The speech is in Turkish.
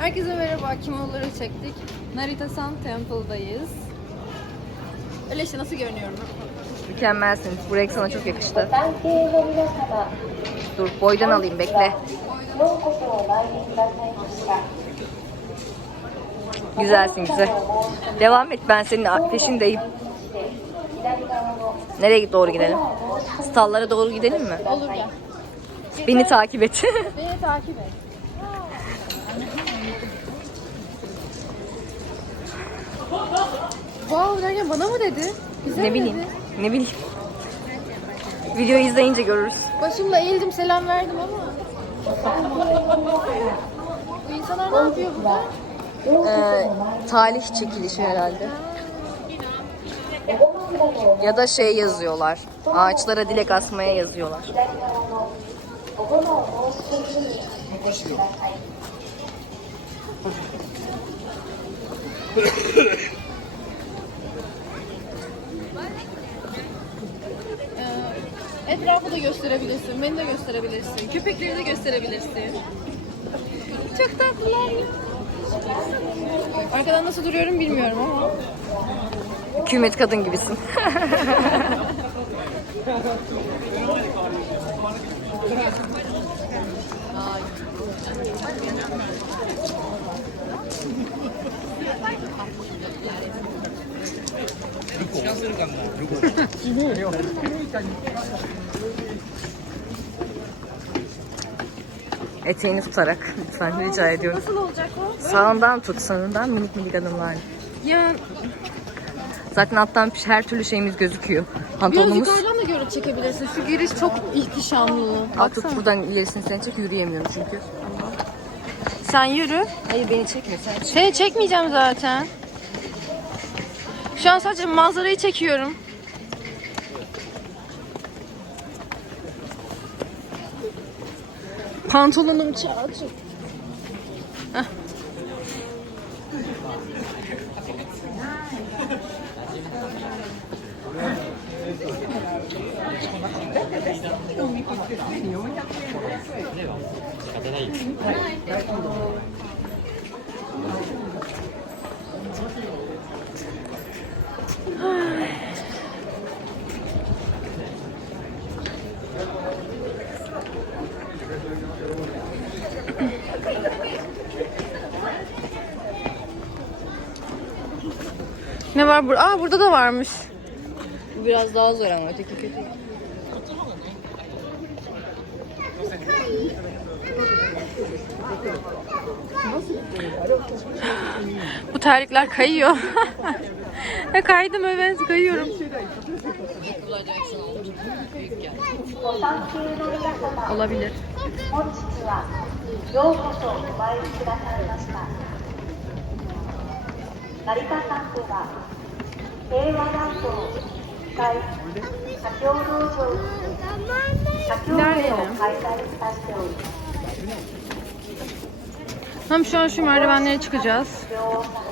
Herkese merhaba. Kimonoları çektik. Narita-san Temple'dayız. Öyle işte nasıl görünüyorum? Mükemmelsin. Bu renk sana çok yakıştı. Dur boydan alayım bekle. Güzelsin güzel. Devam et ben senin peşindeyim. Nereye doğru gidelim? Stallara doğru gidelim mi? Olur gel. Beni takip et. Beni takip et. Wow derken bana mı dedi? Bize ne mi bileyim. dedi? Ne bileyim. Videoyu izleyince görürüz. Başımla eğildim selam verdim ama. Bu insanlar ne yapıyor burada? Ee, talih çekilişi herhalde. Ya da şey yazıyorlar. Ağaçlara dilek asmaya yazıyorlar. Ee, etrafı da gösterebilirsin, beni de gösterebilirsin, köpekleri de gösterebilirsin. Çok tatlılar. Arkadan nasıl duruyorum bilmiyorum ama. Hükümet kadın gibisin. Eteğini tutarak lütfen rica ediyorum. Nasıl olacak o? Sağından tut, sağından minik minik adımlar. Ya Zaten alttan her türlü şeyimiz gözüküyor. biraz Pantolonumuz. Çekebilirsin. Şu giriş çok ihtişamlı. Baksana. buradan ilerisini sen çek yürüyemiyorum çünkü. Sen yürü. Hayır beni çekme sen çek. Seni çekmeyeceğim zaten. Şu an sadece manzarayı çekiyorum. Pantolonum çağıracak. Ne var burada? Aa burada da varmış. Bu biraz daha zor ama öteki kötü. Bu terlikler kayıyor. Kaydım evet kayıyorum. Olabilir. 本日はようこそお参りくださいました。成田山では平和ライトを使い、左京道場に左京礼を開催いたしており、 Tam şu an şu merdivenlere çıkacağız. ご利用を